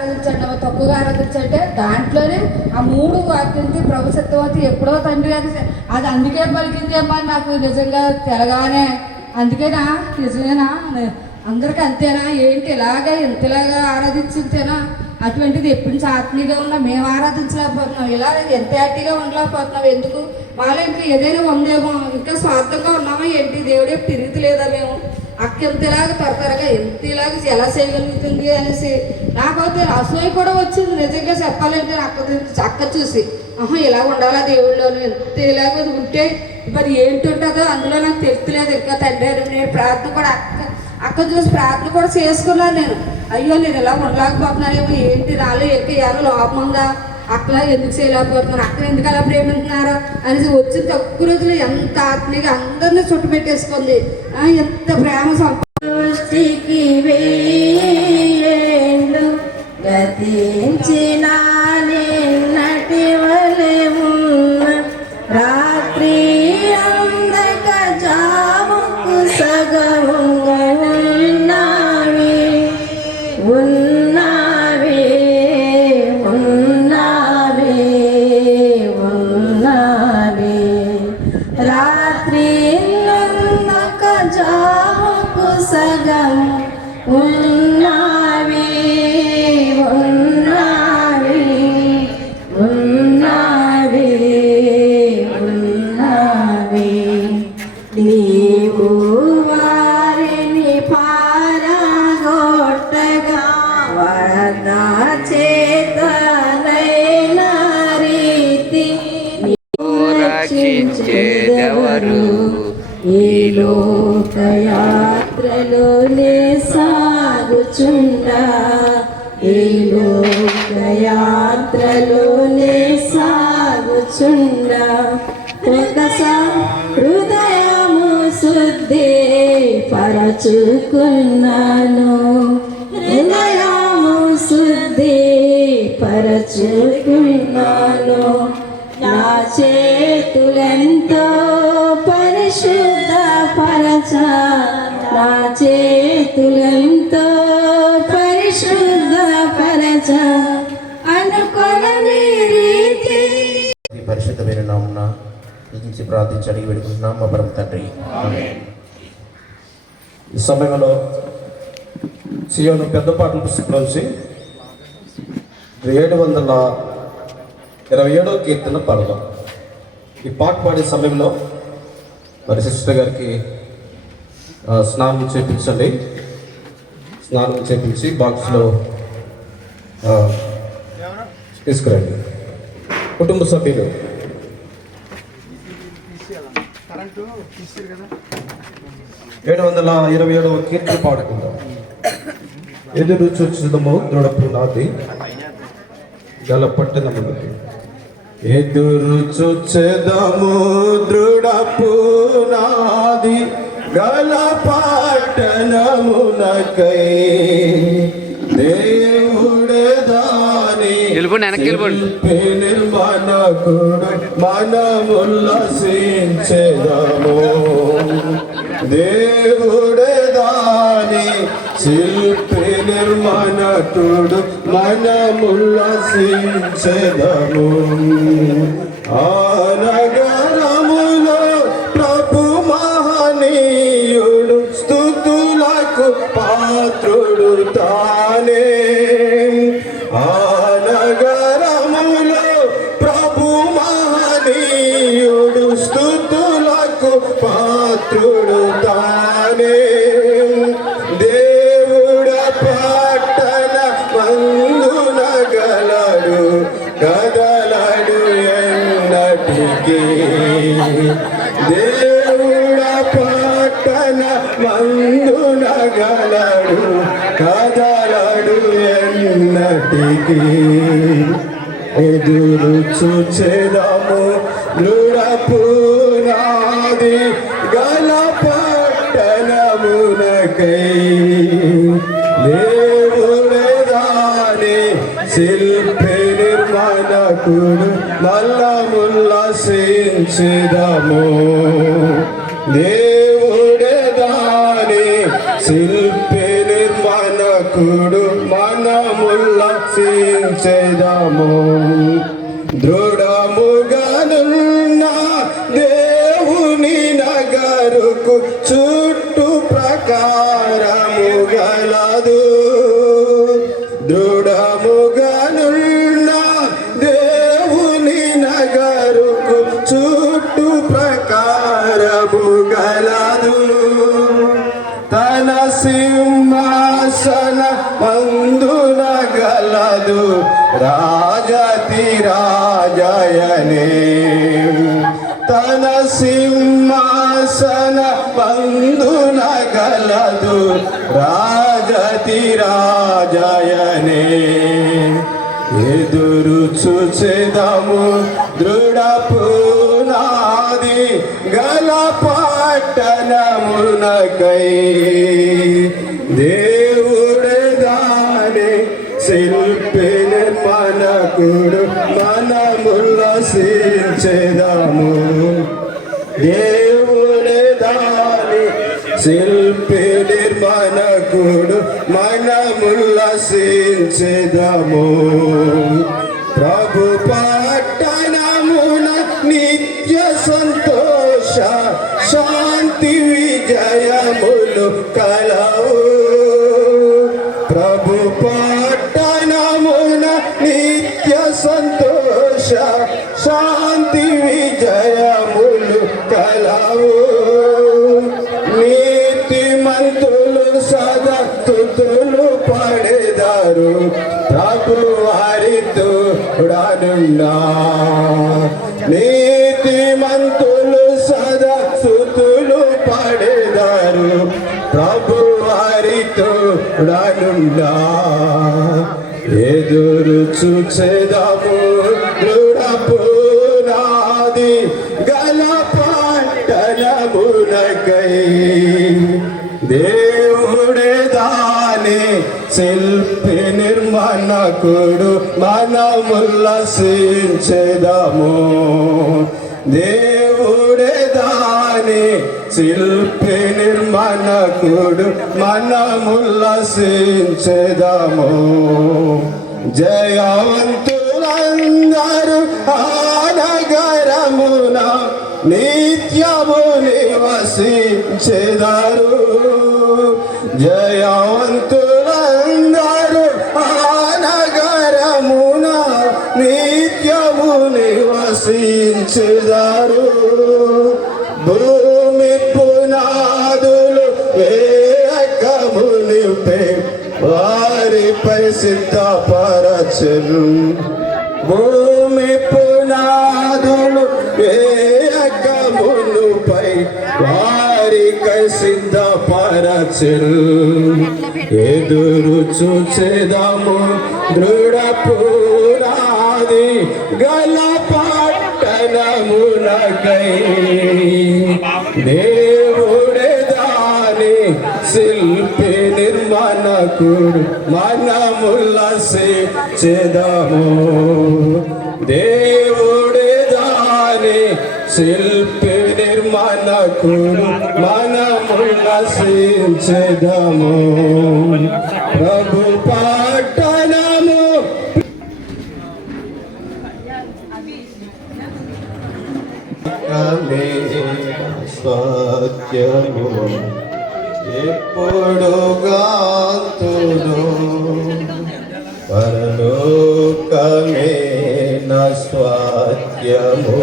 ఆరాధించండి, తక్కువగా ఆరాధించంటే దాంట్లోనే ఆ 3 వాక్యంతి ప్రభు సత్యవతి ఎప్పుడో తండ్రి అది అందుకే పలికింది అమ్మా నాకు నిజంగా తెలగానే. అందుకేనా నిజమేనా అందరికీ అంతేనా ఏంటి ఇంతలాగా ఆరాధించింతేనా? అటువంటిది ఎప్పటి నుంచి ఆత్మీయంగా ఉన్నా మేము ఆరాధించలేకపోతున్నాం, ఇలా ఎంత యాక్టివ్గా ఉండలేకపోతున్నాం. ఎందుకు మాలో ఇంకా ఏదైనా ఉందేమో, ఇంకా స్వార్థంగా ఉన్నామా ఏంటి? దేవుడే తిరుగుతలేదా మేము? అక్క ఎంతలాగా త్వరగా ఎంతలాగా ఎలా చేయగలుగుతుంది అనేసి నాకైతే అసూయ కూడా వచ్చింది నిజంగా చెప్పాలంటే. అక్క చూసి ఇలా ఉండాలా దేవుళ్ళలోని ఎంత ఇలాగ ఉంటే మరి ఏంటి ఉంటుందో అందులో నాకు తెలుస్తలేదు. ఇంకా తండ్రి నేను ప్రార్థన కూడా అక్క చూసి ప్రార్థన కూడా చేసుకున్నాను నేను. అయ్యో నేను ఇలా ఉండలేకపోతున్నానేమో, ఏంటి నాలో ఏదో లోపం ఉందా, అక్కలా ఎందుకు చేయలేకపోతున్నారు, అక్కడ ఎందుకు అలా ప్రేమిస్తున్నారా అనేసి వచ్చిన తక్కువ రోజులు ఎంత ఆత్మీయంగా అందరినీ చుట్టుపెట్టేసుకుంది. ఎంత ప్రేమ సృష్టికి గతించిన నిన్నటి వలె ఉన్న రాత్రి అందక జాముకు సగముగా రాత్రి నందక జాముకు సగం ఉన్నావి ఉన్నావి ఉన్నావి ఉన్నావి నీవు వారిని పారగొట్టగా వరద చేతనైన రీతి రక్షించేదెవరు? ఈ లోకయాత్రలోనే సాగుచుండా, ఈ లోకయాత్రలోనే సాగుచుండా హృదయము శుద్ధి పరచుకున్నాను, హృదయము శుద్ధి పరచుకున్నాను. నా చేతులెంతో పరిశుద్ధ పరచ, నా చేతులెంతో పరిశుద్ధ పరచ అనుకొనని రీతి. పరిశుద్ధమైన నామమున స్తుతించి ప్రార్థించి అడిగి వేడుకుంటున్నాం మా పరమ తండ్రి. ఈ సమయంలో సియోను పెద్ద పాటల పుస్తకం నుంచి 727వ కీర్తన పాడదాం. ఈ పాట పాడే సమయంలో మరి సిస్టర్ గారికి స్నానం చేయించండి. స్నానం చేయించి బాక్స్లో తీసుకురండి. కుటుంబ సభ్యులు 727వ కీర్తన పాడుకుందాం. ఎదురు చూచుదము దృఢపు నాది గల పట్టణమునకి, ఎదురు చూచెదము దృఢపు నాది గల పట్టణమునకై, దేవుడే దాని నిర్మాణకుడు మనముల్లసించెదము, దేవుడే దాని శిల్పి నిర్మాణకుడు మనముల్లసించెదము. ఆ నగరములో ప్రభు మహనీయుడు స్తుతులకు పాత్రుడు తానే, ఆ నగరములో ప్రభు మహనీయుడు స్తుతులకు పాత్రుడు తానే. దేవుడ పట్టణ మందున గలడు కదలడు ఎన్నటికీ, దేవుడ పట్టణ మందున గలడు కదలడు ఎన్నటికీ. ఎదురు చూచెదము దృఢపు నాది గల పట్టణమునకై, దేవుడే దాని శిల్పి నిర్మాణకుడు మనముల్లసించెదము, దేవుడే దాని శిల్పి నిర్మాణకుడు మనముల్లసించెదము. సించెదము దృఢముగానున్న దేవుని నగరుకు చుట్టూ ప్రకారము గలదు దృఢముగానున్న దేవుని నగరుకు చుట్టూ ప్రకారము గలదు తన సింహాసన మందున గలదు రాజతి రాజయనే తన సింహాసన మందున గలదు రాజతి రాజయనే ఎదురు చూచెదము దృఢ పునాది గల పట్టణమునకై దేవుడే దాని శిల్పి నిర్మాణకుడు మనముల్లసించెదము దేవుడే దాని శిల్పి నిర్మాణకుడు మనముల్లసించెదము ప్రభు పట్టణమున నిత్య సంతోష శాంతి విజయములు కలవు ప్రభు పట్టణమున నిత్య సంతోష శాంతి విజయములు కలవు నీతిమంతులు సదా స్తుతులు పడెదరు ప్రభు వారితో రానున్నా నీతిమంతులు సదా స్తుతులు పడెదరు ప్రభు వారితో రానున్నా ఎదురు చూచెదము దృఢ పునాది గల పట్టణమునకై దేవుడే దాని శిల్పి నిర్మాణకుడు మనముల్లసించెదము దేవుడే దాని శిల్పి నిర్మాణకుడు మనముల్లసించెదము జయవంతులందరూ ఆ నగరమున నిత్యము నివసించెదరు జయవంతులందరూ ఆ నగరమున నిత్యము నివసించెదరు భూమి పునాదులు వేయకమునిపై వారిపై సిద్ధపరచెను భూమి పునాదులు వేయకమునుపై వారికై సిద్ధపరచెను ఎదురు చూచెదము దృఢ పునాది గల పట్టణమునకై దేవుడే దాని శిల్పి నిర్మాణకుడు మనముల్లసించెదము దేవుడే దాని శిల్పి నిర్మాణకుడు మనముల్లసించెదము ప్రభు పట్టణము సత్యము ఎప్పుడు గాతును పరలోకమే నా స్వాస్థ్యము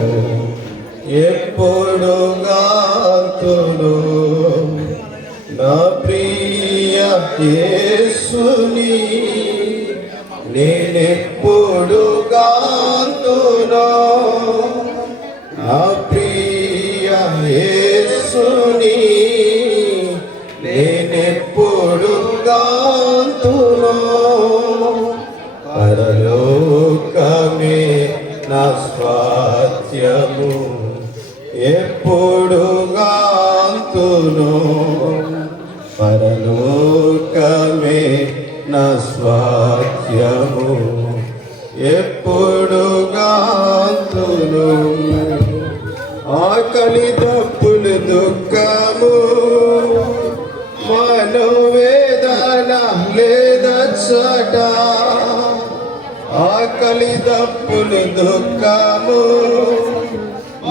ఎప్పుడు గాతును నా ప్రియ యేసుని నేనెప్పుడు గాతును నా ప్రియ యేసుని నేనెప్పుడు గాతును పరలోకమే నా స్వాస్థ్యము ఎప్పుడు గాతును పరలోకమే నా స్వాస్థ్యము ఎప్పుడు గాతును ఆకలి దప్పులు దుఃఖము మనోవేదన లేదచ్చట ఆకలి దప్పులు దుఃఖము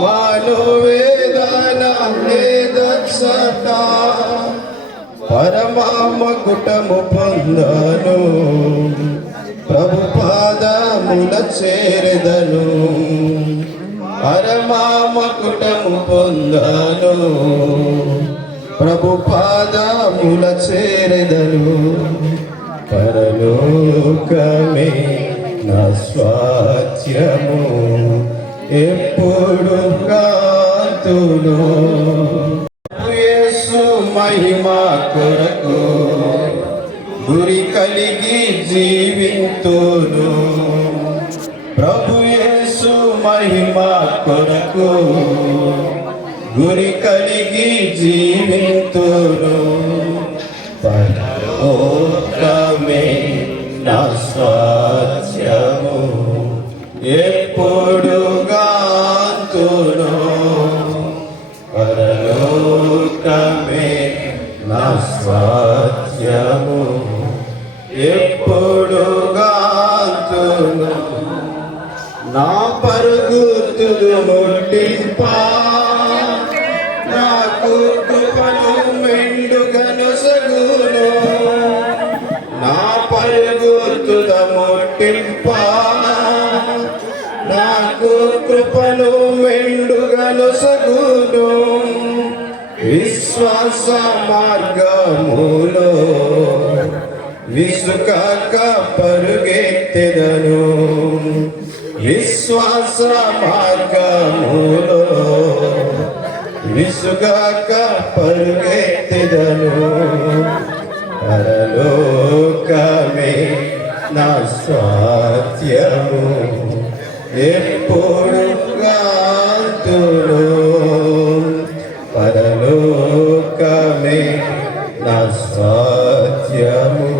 మనోవేదన వేదక్షట పరమామకుటము పొందను ప్రభు పాదముల చేరెదను పరమామకుటము పొందను ప్రభు పాదముల చేరెదను పరలోకమే నా స్వాస్థ్యము ఎప్పుడు కాతును యేసు మహిమ కొరకు గురి కలిగి జీవింతును ప్రభు యేసు మహిమ కొరకు గురి కలిగి జీవింతును పరలోకమే నా స్వాస్థ్యము ఎప్పుడు గాంతును పరలోకమే నా స్వాస్థ్యము ఎప్పుడు గాంతును నా పరుగు తుది ముట్టింపా నాకు కృపను మెండుగను సగును నా పరుగు తుద ముట్టింపా నాకు కృపను మెండుగను సగును విశ్వాస మార్గములో విసుకాక పరుగెత్తెదను విశ్వాస మార్గములో విసుగాక పరుగెత్తెదను పరలోకమే నా స్వాస్థ్యము ఎప్పుడు గాంతును పరలోకమే నా స్వాస్థ్యము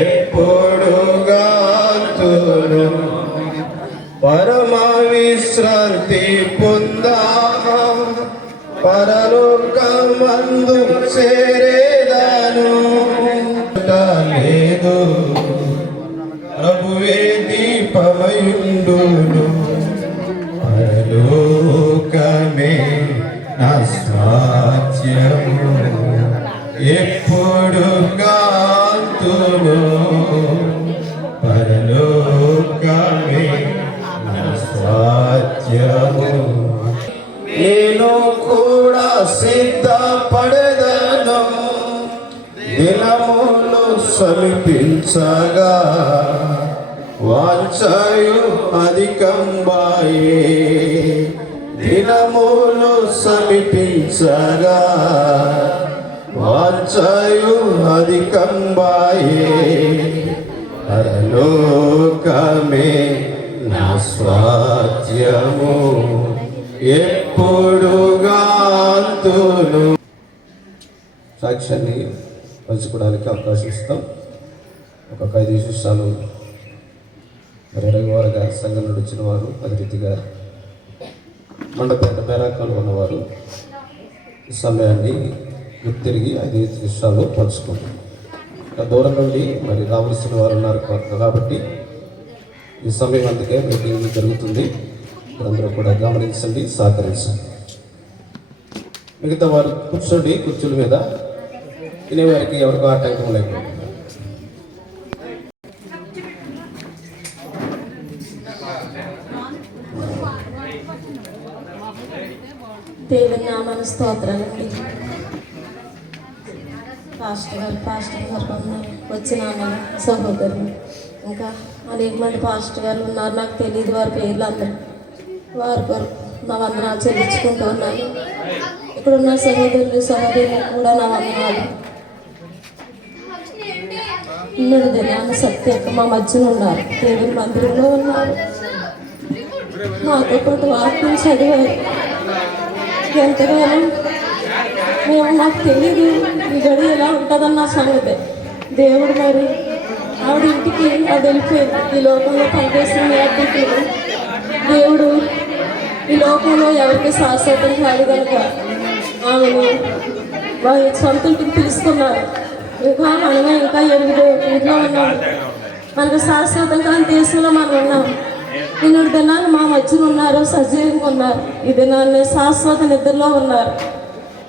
ఎప్పుడు గాంతును పరమ విశ్రాంతి పొందా పరలోకమందు చేరేదాను లేదు ప్రభువే దీపమయుండును పరలోకమే నా స్వాస్థ్యము ఎప్పుడు గాంతును పరలోకమే నా స్వాస్థ్యము నేను కూడా సిద్ధపడదను దినములు సమీపించగా వాంఛయు అధికంబాయే దినములు సమీపించగా వాంఛయు అధికంబాయే పరలోకమే నా స్వాస్థ్యము ఎప్పుడు గాంతును సాక్ష్యాన్ని పంచుకోవడానికి అవకాశం ఇస్తాం. ఒక 5 నిమిషాలు మరి రవివారగా సంఘం నుండి వచ్చిన వారు అదే రీతిగా మండపేట బేరాకాలు ఉన్నవారు ఈ సమయాన్ని తిరిగి 5 నిమిషాలు పంచుకుంటాం. దూరం నుండి మరి రావాల్సిన వారు ఉన్నారు కాబట్టి ఈ సమయం అందుకే మీటింగ్ జరుగుతుంది. అందరూ కూడా గమనించండి, సహకరించండి. మిగతా వారు కూర్చోండి కుర్చీల మీద, వినేవారికి ఎవరికో ఆటంకం లేకుండా. దేవుని నామాన స్తోత్రాలండి. పాస్టర్ గారు వచ్చిన సహోదరులు ఇంకా అనేక మంది పాస్టర్ గారు ఉన్నారు. నాకు తెలియదు వారి పేర్లు అందరూ. వారి కొరకు నా వందనాలు చెల్లించుకుంటూ ఉన్నాను. ఇక్కడ ఉన్న సహోదరులు సహోదరులు కూడా నా వందనాలు. ఇన్నడు దినాన సత్యక మా మధ్యన ఉన్నారు, దేవుని మందిరంలో ఉన్నారు, నాతో పాటు వాక్యం చదివారు. ఎంతగానో నాకు తెలియదు ఈ గడి ఎలా ఉంటుందన్న సంగతి. దేవుడు మరి ఆవిడ ఇంటికి అది వెళ్ళిపోయింది. ఈ లోకంలో పనిచేసిన అద్దెకి దేవుడు ఈ లోకంలో ఎవరికి శాశ్వతం కాదు కనుక ఆమెను వారి సొంత ఇంటికి పిలుస్తున్నారు. ఇంకా మనమే ఇంకా 8 ఊళ్ళో ఉన్నాము. మనకు శాశ్వతంగా దేశంలో మనం ఉన్నాం. నిన్నటి దినాన్ని మా మధ్యన ఉన్నారు, సజీవంగా ఉన్నారు. ఈ దినాన్ని శాశ్వత నిద్రలో ఉన్నారు.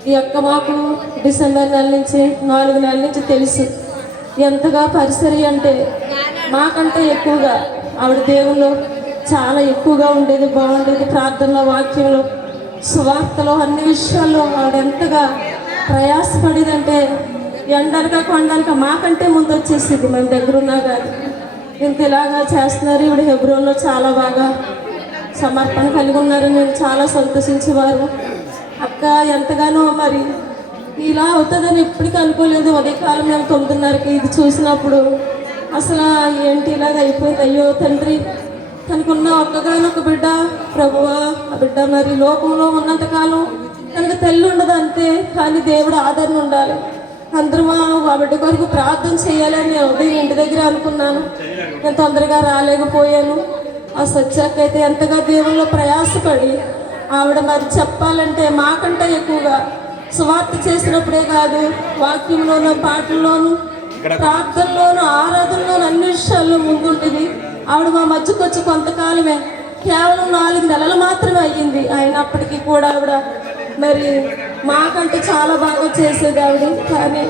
ఈ యొక్క మాకు డిసెంబర్ నెల నుంచి 4 నెలల నుంచి తెలుసు ఎంతగా పరిసరి అంటే మాకంటే ఎక్కువగా ఆవిడ దేవుళ్ళు చాలా ఎక్కువగా ఉండేది, బాగుండేది. ప్రార్థనలో, వాక్యంలో, సువార్తలో, అన్ని విషయాల్లో ఆవిడ ఎంతగా ప్రయాసపడేదంటే ఎండనక కొండనక మాకంటే ముందు వచ్చేసింది. మన దగ్గర ఉన్నా కానీ ఇంత ఇలాగా చేస్తున్నారు. ఇప్పుడు హెబ్రోన్లో చాలా బాగా సమర్పణ కలిగి ఉన్నారు. నేను చాలా సంతోషించేవారు. అక్క ఎంతగానో మరి ఇలా అవుతుందని ఎప్పటికీ అనుకోలేదు. ఉదయకాలం మేము 9:30కి ఇది చూసినప్పుడు అసలు ఏంటి ఇలాగ అయిపోయింది, అయ్యో తండ్రి తనకున్న ఒక్కగానొక్క బిడ్డ ప్రభువా, ఆ బిడ్డ మరి లోకంలో ఉన్నంతకాలం తనకు తల్లి ఉండదు అంతే, కానీ దేవుడు ఆదరణ ఉండాలి. అందరూ ఆ బిడ్డ కొరకు ప్రార్థన చేయాలని నేను ఉదయం ఇంటి దగ్గర అనుకున్నాను. నేను తొందరగా రాలేకపోయాను. ఆ సత్యాకైతే ఎంతగా దేవుల్లో ప్రయాసపడి ఆవిడ మరి చెప్పాలంటే మాకంటే ఎక్కువగా సువార్త చేసినప్పుడే కాదు, వాక్యంలోనూ, పాటల్లోనూ, ప్రార్థనలోనూ, ఆరాధనలోనూ అన్ని విషయాల్లో ముందుంటుంది. ఆవిడ మా మధ్యకు వచ్చి కొంతకాలమే, కేవలం 4 నెలలు మాత్రమే అయ్యింది. అయినప్పటికీ కూడా ఆవిడ మరి మాకంటే చాలా బాగా చేసేది ఆవిడ. కానీ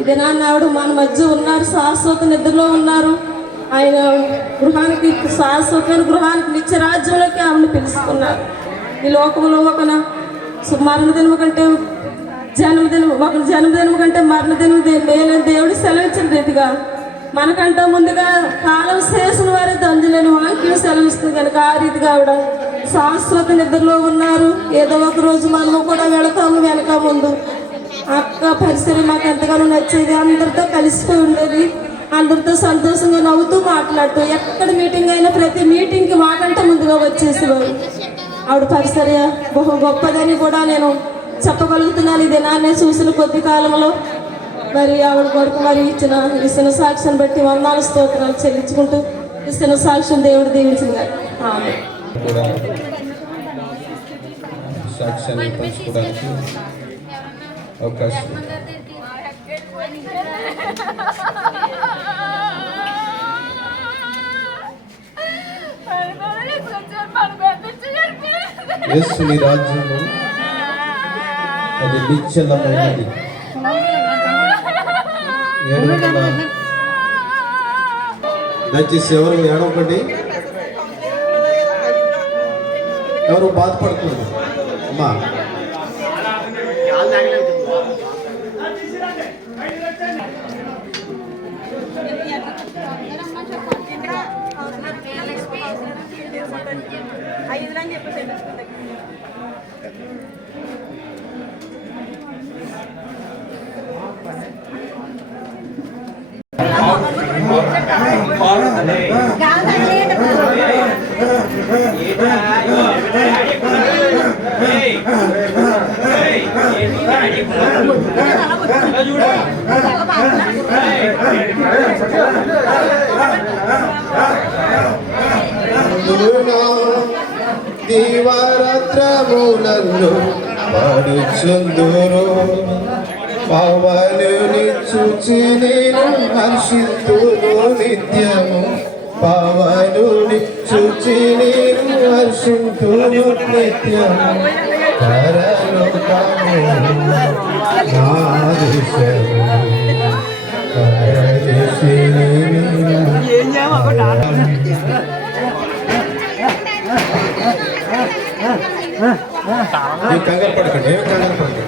ఇది ఆవిడ మన మధ్య ఉన్నారు, శాశ్వత నిద్రలో ఉన్నారు. ఆయన గృహానికి, శాశ్వతమైన గృహానికి, నిత్య రాజ్యంలోకి ఆవిడని పిలుచుకున్నారు. ఈ లోకంలో ఒక మరణదినము కంటే జన్మదినం కంటే మరణదినం మేలని దేవుడు సెలవించిన రీతిగా మనకంటే ముందుగా కాలం చేసిన వారే దంజులేని వాక్యం సెలవిస్తుంది కనుక ఆ రీతిగా ఆవిడ శాశ్వత నిద్రలో ఉన్నారు. ఏదో ఒక రోజు మనము కూడా వెళతాము వెనక ముందు. అక్క పరిసరి మాకు ఎంతగానో నచ్చేది. అందరితో కలిసిపోయి ఉండేది, అందరితో సంతోషంగా నవ్వుతూ మాట్లాడుతూ ఎక్కడ మీటింగ్ అయినా ప్రతి మీటింగ్కి మాకంటే ముందుగా వచ్చేసేవారు. ఆవిడ పరిసరి బహు గొప్పదని కూడా నేను చెప్పగలుగుతున్నాను. ఈ దినాన్ని చూసిన కొద్ది కాలంలో మరి ఆవిడ కొరకు మరి ఇచ్చిన సాక్ష్యం బట్టి వందనాలు స్తోత్రాలు చెల్లించుకుంటూ ఇచ్చిన సాక్ష్యం దేవుడు దీవించింది. ఆమె కూడా సాక్ష్యాన్ని పంచుకోవడానికి అవకాశం. యేసుని రాజ్యము అది నిశ్చలమైనది. దయచేసి ఎవరు ఏడవకండి, ఎవరు బాధపడకూడదు. అమ్మా దీవారాత్రములందు పాడుచుందురు, పవనుని చూచి నేను హర్షింతును నిత్యము. పవనుని చూచి నేను హర్షింతును నిత్యము. పరలోకము నా దేశము, పరదేశిని కంగారు పడకండి, ఏమి కంగారు పడకండి.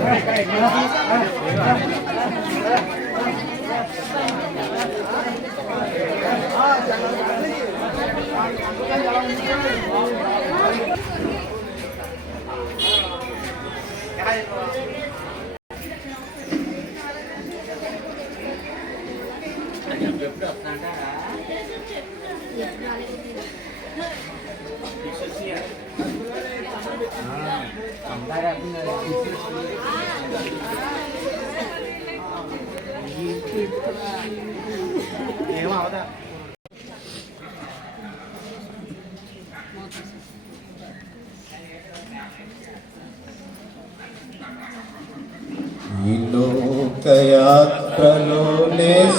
ఈ లోకయాత్రలోనే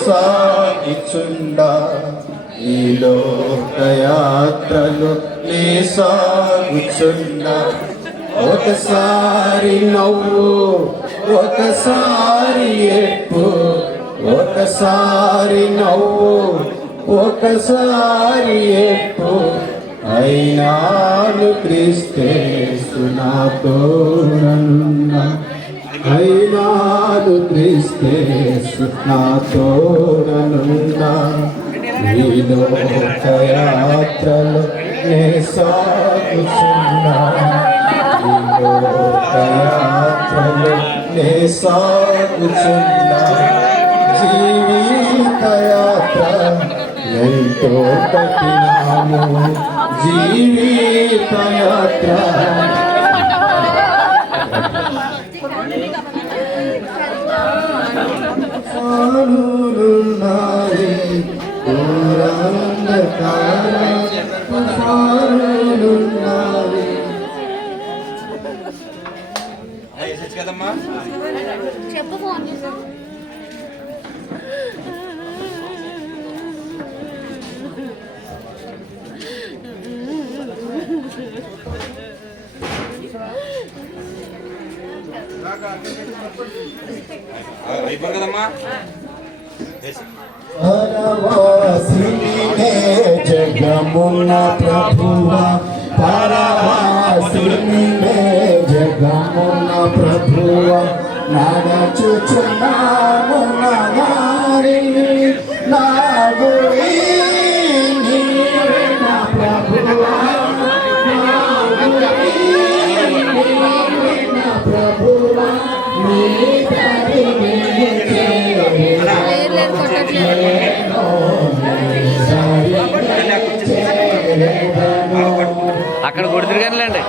సాగిచుండా ఈ లోకయాత్రలు నే సాగుచున్నా ఒకసారి నవ్వు ఒకసారి ఏడ్పు ఒకసారి నవ్వు ఒకసారి ఏడ్పు అయినాను క్రీస్తేసు నాతోనున్నా అయినాను క్రీస్తేసు నాతోనున్నా ఈ లోకయాత్రలు నే సాగుచున్నా ఈ లోకయాత్రలు నే సాగుచున్నా జీవిత యాత్ర ఎంతో కఠినము జీవిత యాత్ర తుఫానులున్నాయి దూరాంధకార తుఫానులున్నాయి చెప్పు ఫోన్ చేసాం అయిపోరు కదమ్మా. పరవాసినే జగమున ప్రభువా పరవాసినే జగమున ప్రభువా నడచుచున్నాను నగారి నాగు నా ప్రభువా నా ప్రభువా నీ అక్కడ కొడుతురు కానిలేండి.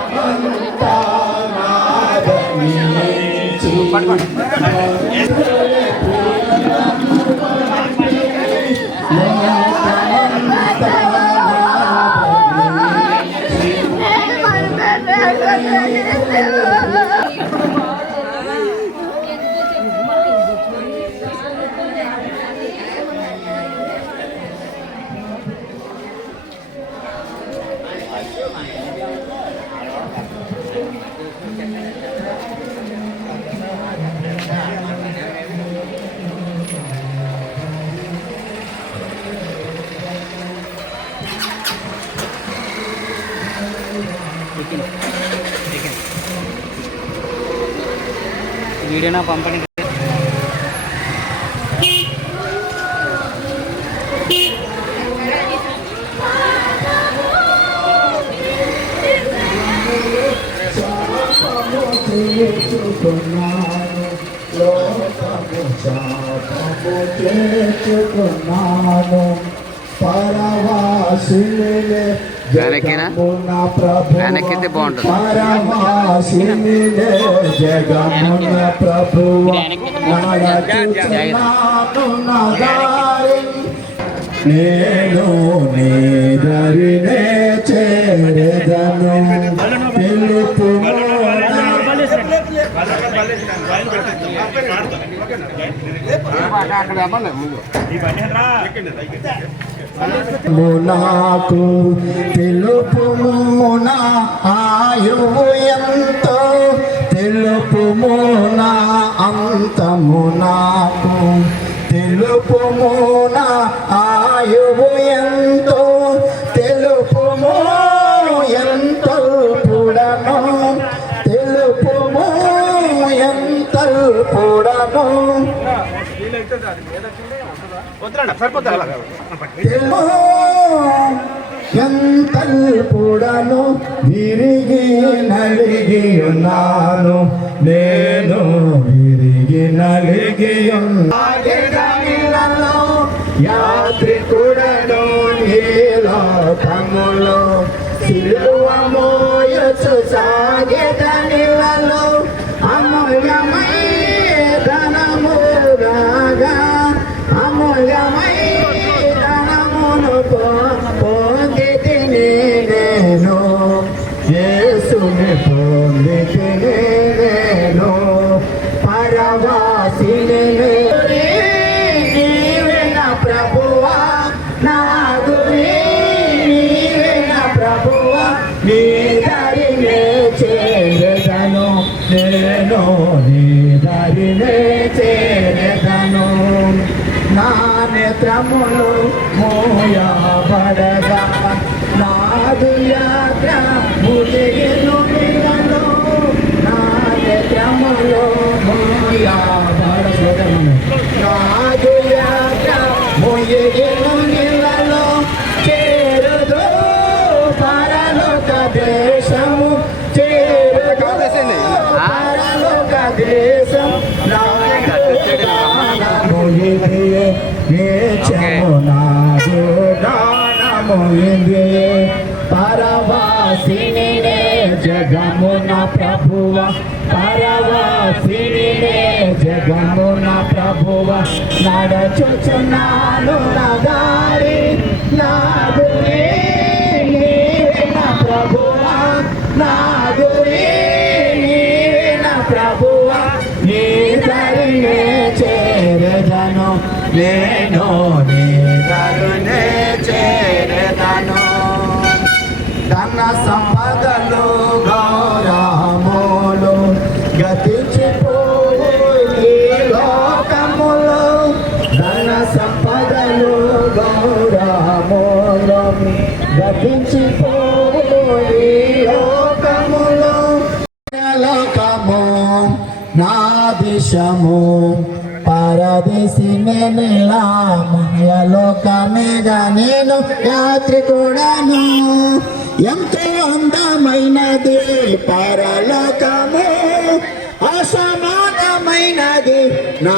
వీడియోనా పంపండి. వెనక్కినా వెనక్కితే బాగుంటుంది. జగమున ప్రభు నేను నీదరినే చేరదను తెలుపు నాకు తెలుపుమునా ఆయువు ఎంతో తెలుపుమునా అంతము నాకు తెలుపుమునా ఆయువు ఎంతో తెలుపుము ఎంత పుడను తెలుపుము ఎంత పుడను ఎంతల్పుడను విరిగి నలిగి ఉన్నాను నేను విరిగి నలిగి ఉన్నాను యాత్రికుడను ఈ లోకములో సిలువ మోయచు సాగెదనిలలో అమూల్యమై ధనము రాగా అమూల్యమై ధనమును పొందితి నేను యేసుని పొందితి నేను పరవాసిని నీవే నా ప్రభువా నా నిత్యము నాదు గానము ఇది పరవాసిని జగమున ప్రభువ పరవాసిని జగమున ప్రభువ నడచుచున్నాను నగారి నా గురి నీవే నా ప్రభువ నా గురి నీవే నా ప్రభువ నీ దరినే చేరదను నేను నీ దరినే చేరదను ధన సంపదలు గౌరవములు గతించిపోవు ఈ లోకములు ధన సంపదలు గౌరవములు గతించిపోవు ఈ లోకములు లోకము నా దేశము పరదేశి లోకమేగా నేను యాత్రికుడను ఎంతో అందమైనది పరలోకము అసమానమైనది నా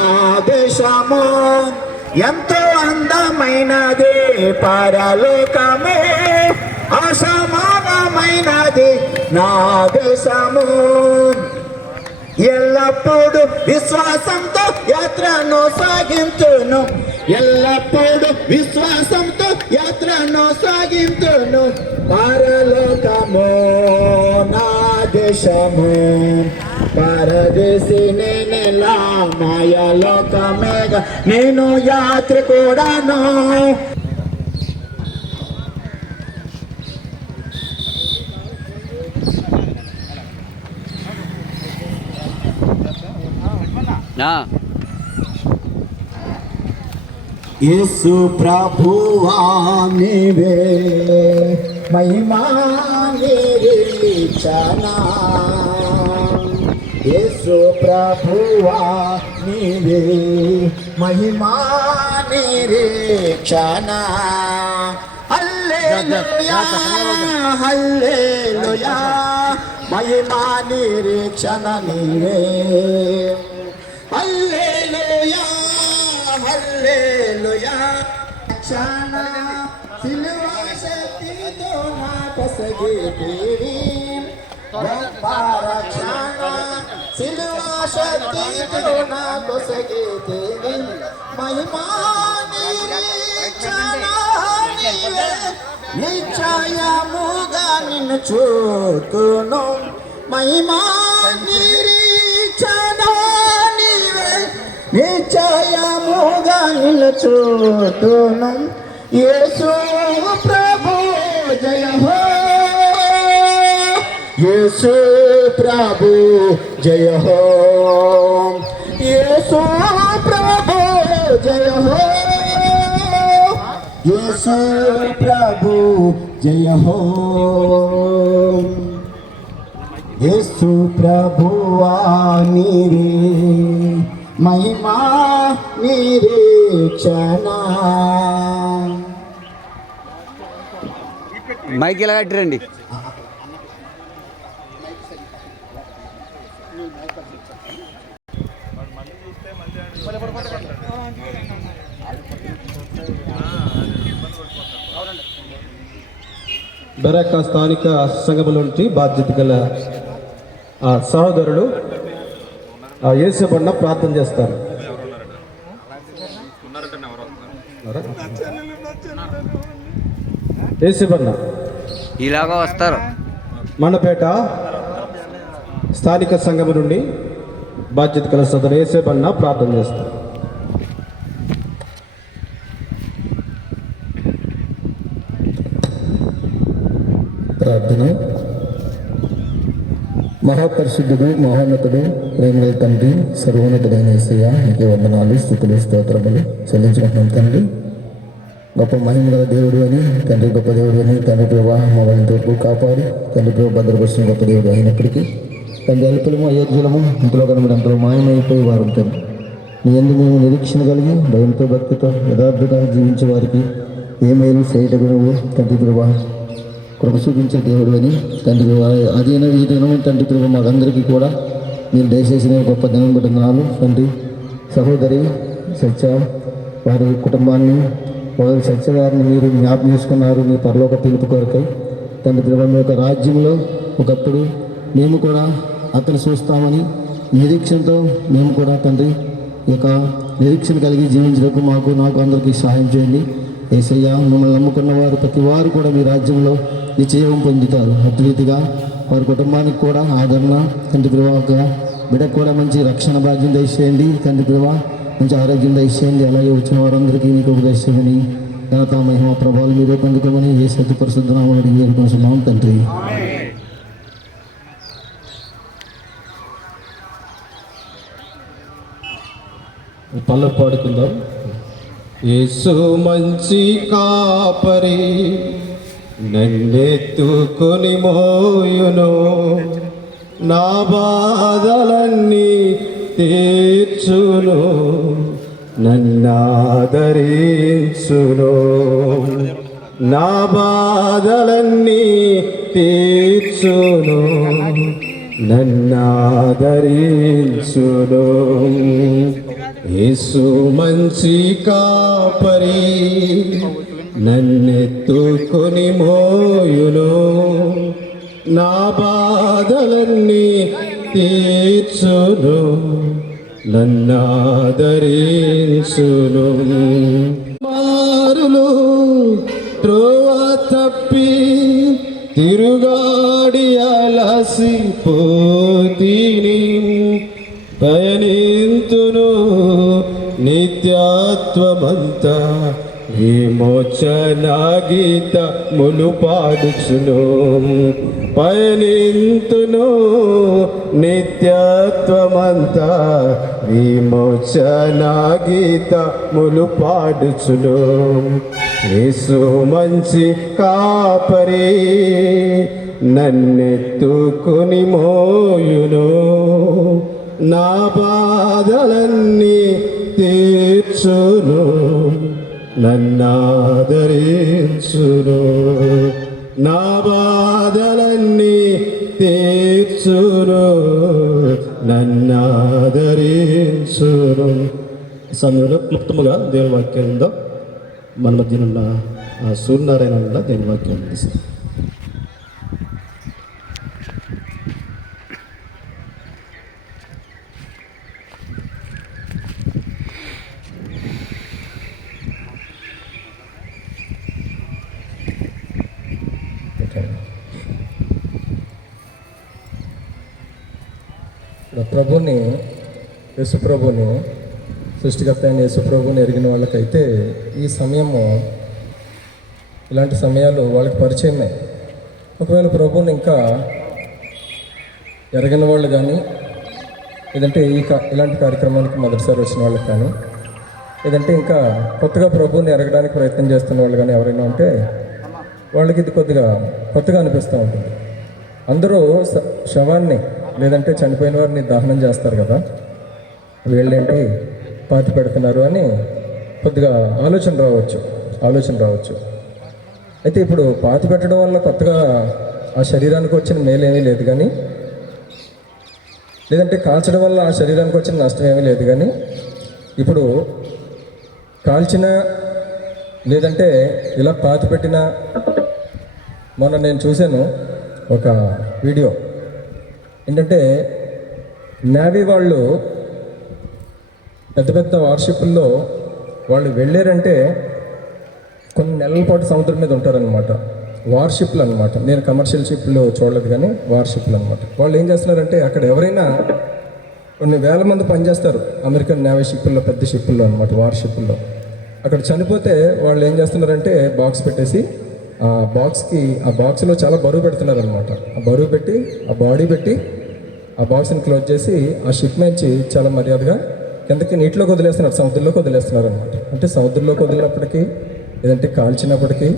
దేశము ఎంతో అందమైనది పరలోకము అసమానమైనది నా దేశము ఎల్లప్పుడూ విశ్వాసంతో యాత్రను సాగించును ఎల్లప్పుడూ విశ్వాసంతో యాత్రను సాగించును పరలోకము నా దేశము పరదేశి నేనెలా మాయలోకమేగా నేను యాత్రికుడను యేసు ప్రభువా నీవే మహిమా నిరీక్షణ యేసు ప్రభువా నీవే మహిమా నిరీక్షణ హల్లెలూయా హల్లెలూయా మహిమా నిరీక్షణ నీవే హల్లెలూయా హల్లెలూయా క్షణ సిలువ శక్తితో నా కొసగితివి గొప్ప రక్షణ సిలువ శక్తితో నా కొసగితివి మహిమా నిరీక్షణ నీవే నిశ్చయముగా నిన్ను చూతును మహిమా నిరీక్షణ నీవే నిశ్చయముగా నిలుచుతును యేసు ప్రభు జయ హో యేసు ప్రభు జయ హో యేసు ప్రభు జయ హో యేసు ప్రభు జయ హో యేసు ప్రభువా నీవే మహిమా నిరీక్షణ మైక్ ఇలా కట్టిరండి. బెరాక స్థానిక సంఘముల నుంచి బాధ్యత గల సహోదరుడు యేసబన్న ప్రార్థన చేస్తారు. యేసబన్న ఇలాగా వస్తారు. మండపేట స్థానిక సంఘము నుండి బాధ్యత గల సోదరు యేసబన్న ప్రార్థన చేస్తారు. ప్రార్థన. మహాపరిశుద్ధుడు మహోన్నతుడు ప్రేమగల తండ్రి సర్వోన్నతుడైన యేసయ్య నీకే వందనాలు స్తుతులు స్తోత్రములు చెల్లించుకుంటున్నాం తండ్రి. గొప్ప మహిమగల దేవుడు అని తండ్రి గొప్ప దేవుడు అని తండ్రి ప్రభా మమ్మల్ని తోపు కాపాడి తండ్రి ప్రభు భద్రపరిచిన గొప్ప దేవుడు అయినప్పటికీ తండ్రి అల్పులము అయోధ్యులము ఇంట్లో కనుక అంతలో మాయమైపోయి వారు ఉంటారు. నీ ఎందుకు మేము నిరీక్షణ కలిగి భయంతో భక్తితో యథార్థంగా జీవించే వారికి ఏ మేలు చేయటకు నువ్వు తండ్రి ప్రభా కృప చూపించే దేవుడు అని తండ్రి అదేనో ఈ దినము తండ్రి ప్రభు మాకందరికీ కూడా మీరు దయచేసిన గొప్ప దినం పెట్టినాలు తండ్రి. సహోదరి సత్య వారి కుటుంబాన్ని వారి సత్యవారిని మీరు జ్ఞాపం చేసుకున్నారు మీ పరలోక పిలుపు కొరకై. తండ్రి ప్రభు మీ యొక్క రాజ్యంలో ఒకప్పుడు మేము కూడా అతను చూస్తామని నిరీక్షణతో మేము కూడా తండ్రి ఈ యొక్క నిరీక్షణ కలిగి జీవించడానికి నాకు అందరికీ సహాయం చేయండి. యేసయ్య, మిమ్మల్ని నమ్ముకున్న వారు ప్రతి వారు కూడా మీ రాజ్యంలో నిశ్చయం పొందుతారు. అటు రీతిగా వారి కుటుంబానికి కూడా ఆదరణ తండ్రి ప్రభు, ఒక బిడ్డకు కూడా మంచి రక్షణ భాగ్యం దయచేయండి తండ్రి ప్రభు, మంచి ఆరోగ్యం దయచేయండి. అలాగే వచ్చిన వారందరికీ మీకు ఉపదేశమని ఘనత మహిమ ప్రభావాలు మీరు పొందుకోమని ఏ సత్య పరిశుద్ధ నామములో అడిగి వేడుకుంటున్నాం తండ్రి. పల్ల పాడుకుందాం. యేసు మంచి కాపరి నన్నెత్తుకొని మోయును, నా బాధలన్నీ తీర్చును, నన్నాదరించును, నా బాధలన్నీ తీర్చును, నన్నాదరించును. యేసు మంచి కాపరి నన్నెత్తుకొని మోయును, నా బాధలన్నీ తీర్చును, నన్నాదరించును. మారులు త్రోవ తప్పి తిరుగాడి అలసిపోతిని, పయనింతును నిత్యత్వమంతా విమోచన గీత ములు పాడుచును, పయనింతును నిత్యత్వమంతా విమోచన గీత ములు పాడుచును. యేసు మంచి కాపరి నన్నెత్తుకొని మోయును, నా బాధలన్నీ తీర్చును, నన్నాదరించును, నా బాధలన్నీ తీర్చును, నన్నాదరించును. సమయంలో క్లుప్తముగా దేవుని వాక్యం ఉందో మన మధ్యన ఉన్న సూర్యనారాయణ కూడా దేవుని వాక్యం అందిస్తాం. ప్రభుని యేసుప్రభుని సృష్టికర్త అయిన యేసుప్రభుని ఎరిగిన వాళ్ళకైతే ఈ సమయము, ఇలాంటి సమయాలు వాళ్ళకి పరిచయమే. ఒకవేళ ప్రభుని ఇంకా ఎరగిన వాళ్ళు కానీ, లేదంటే ఇలాంటి కార్యక్రమానికి మొదటిసారి వచ్చిన వాళ్ళకి కానీ, లేదంటే ఇంకా కొత్తగా ప్రభుని ఎరగడానికి ప్రయత్నం చేస్తున్న వాళ్ళు కానీ ఎవరైనా ఉంటే వాళ్ళకి ఇది కొత్తగా అనిపిస్తూ ఉంటుంది. అందరూ శవాన్ని లేదంటే చనిపోయిన వారిని దహనం చేస్తారు కదా, వీళ్ళేంటి పాతి పెడుతున్నారు అని కొద్దిగా ఆలోచన రావచ్చు. అయితే ఇప్పుడు పాతి పెట్టడం వల్ల కొత్తగా ఆ శరీరానికి వచ్చిన మేలేమీ లేదు కానీ, లేదంటే కాల్చడం వల్ల ఆ శరీరానికి వచ్చిన నష్టం ఏమీ లేదు కానీ, ఇప్పుడు కాల్చిన లేదంటే ఇలా పాతి పెట్టిన, మొన్న నేను చూశాను ఒక వీడియో. ఏంటంటే నేవీ వాళ్ళు పెద్ద పెద్ద వార్షిప్ల్లో వాళ్ళు వెళ్ళారంటే కొన్ని నెలల పాటు సముద్రం మీద ఉంటారనమాట. వార్షిప్లు అనమాట. నేను కమర్షియల్ షిప్లో చూడలేదు కానీ వార్షిప్లు అనమాట. వాళ్ళు ఏం చేస్తున్నారంటే అక్కడ ఎవరైనా కొన్ని వేల మంది పనిచేస్తారు అమెరికన్ నేవీ షిప్పుల్లో, పెద్ద షిప్పుల్లో అనమాట, వార్షిప్ల్లో. అక్కడ చనిపోతే వాళ్ళు ఏం చేస్తున్నారంటే బాక్స్ పెట్టేసి ఆ బాక్స్లో చాలా బరువు పెడుతున్నారనమాట. ఆ బరువు పెట్టి ఆ బాడీ పెట్టి ఆ బాక్స్ని క్లోజ్ చేసి ఆ షిప్ నుంచి చాలా మర్యాదగా కిందకి నీటిలోకి వదిలేస్తున్నారు, సముద్రంలోకి వదిలేస్తున్నారు అనమాట. అంటే సముద్రంలోకి వదిలినప్పటికీ, లేదంటే కాల్చినప్పటికీ,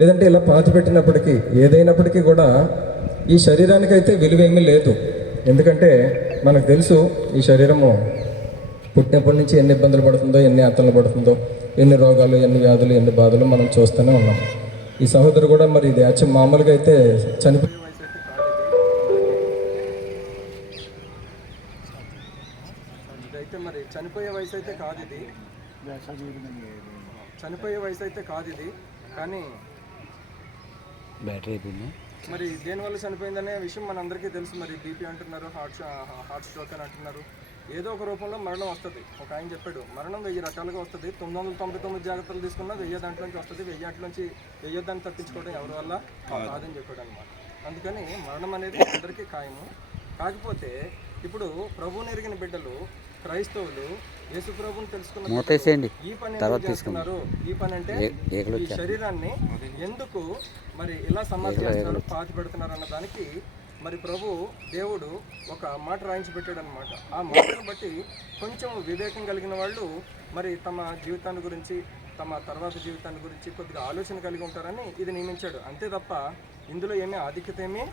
లేదంటే ఇలా పాతి పెట్టినప్పటికీ, ఏదైనప్పటికీ కూడా ఈ శరీరానికైతే విలువేమీ లేదు. ఎందుకంటే మనకు తెలుసు ఈ శరీరము పుట్టినప్పటి నుంచి ఎన్ని ఇబ్బందులు పడుతుందో, ఎన్ని యాతనలు పడుతుందో, ఎన్ని రోగాలు, ఎన్ని వ్యాధులు, ఎన్ని బాధలు మనం చూస్తూనే ఉన్నాం. ఈ సహోదరు కూడా మరి ఇది మామూలుగా అయితే చనిపోయే వయసు అయితే కాదు ఇది. చనిపోయే వయసు అయితే కాదు ఇది, కానీ బ్యాటరీ అయిపోయింది. మరి దేనివల్ల చనిపోయిందనే విషయం మనందరికీ తెలుసు. మరి బీపీ అంటున్నారు, హార్ట్ స్ట్రోక్ అని అంటున్నారు. ఏదో ఒక రూపంలో మరణం వస్తుంది. ఒక ఆయన చెప్పాడు, మరణం 1000 రకాలుగా వస్తుంది, 999 జాగ్రత్తలు తీసుకున్నా 1000 దాంట్లోంచి వస్తుంది, 1000 దాన్ని తప్పించుకోవడం ఎవరి వల్ల కాదని చెప్పాడు అనమాట. అందుకని మరణం అనేది అందరికీ ఖాయము. కాకపోతే ఇప్పుడు ప్రభువుని ఎరిగిన బిడ్డలు, క్రైస్తవులు, యేసు ప్రభువుని తెలుసుకున్న ఈ పని ఎందుకు చేస్తున్నారు? ఈ పని అంటే ఈ శరీరాన్ని ఎందుకు మరి ఇలా సమాధి చేస్తున్నారు, పాతి పెడుతున్నారు అన్న దానికి మరి ప్రభు దేవుడు ఒక మాట రాయించి పెట్టాడు అనమాట. ఆ మాటను బట్టి కొంచెం వివేకం కలిగిన వాళ్ళు మరి తమ జీవితాన్ని గురించి, తమ తర్వాత జీవితాన్ని గురించి కొద్దిగా ఆలోచన కలిగి ఉంటారని ఇది నియమించాడు. అంతే తప్ప ఇందులో ఏమీ ఆధిక్యత ఏమీ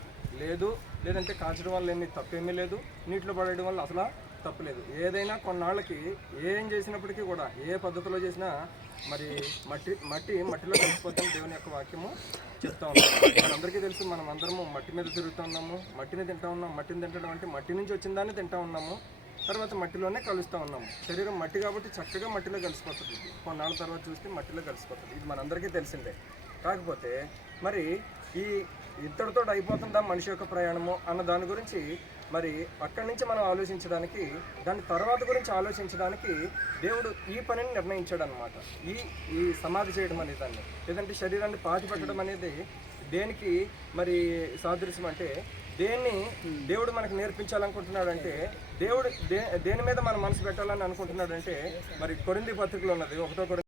లేదు, లేదంటే కాల్చడం వల్ల ఏమీ తప్పేమీ లేదు, నీటిలో పడేయడం వల్ల అసలు తప్పలేదు. ఏదైనా కొన్నాళ్ళకి ఏం చేసినప్పటికీ కూడా, ఏ పద్ధతిలో చేసినా మరి మట్టిలో కలిసిపోతాం దేవుని యొక్క వాక్యము చెప్తా ఉన్నాం. మనందరికీ తెలుసు, మనం అందరము మట్టి మీద తిరుగుతూ ఉన్నాము, మట్టిని తింటా ఉన్నాం. మట్టిని తింటడం అంటే మట్టి నుంచి వచ్చిన దాన్ని తింటా ఉన్నాము, తర్వాత మట్టిలోనే కలుస్తూ ఉన్నాము. శరీరం మట్టి కాబట్టి చక్కగా మట్టిలో కలిసిపోతుంది, కొన్నాళ్ళ తర్వాత చూస్తే మట్టిలో కలిసిపోతుంది. ఇది మనందరికీ తెలిసిందే. కాకపోతే మరి ఈ ఇద్దరితో అయిపోతుందా మనిషి యొక్క ప్రయాణము అన్న దాని గురించి మరి అక్కడి నుంచి మనం ఆలోచించడానికి, దాని తర్వాత గురించి ఆలోచించడానికి దేవుడు ఈ పనిని నిర్ణయించాడు అనమాట. ఈ సమాధి చేయడం అనే దాన్ని, లేదంటే శరీరాన్ని పాతి పెట్టడం అనేది దేనికి మరి సాదృశ్యం అంటే, దేన్ని దేవుడు మనకు నేర్పించాలనుకుంటున్నాడంటే, దేవుడు దేని మీద మన మనసు పెట్టాలని అనుకుంటున్నాడంటే, మరి కొరింథీ పత్రికలో ఉన్నది 1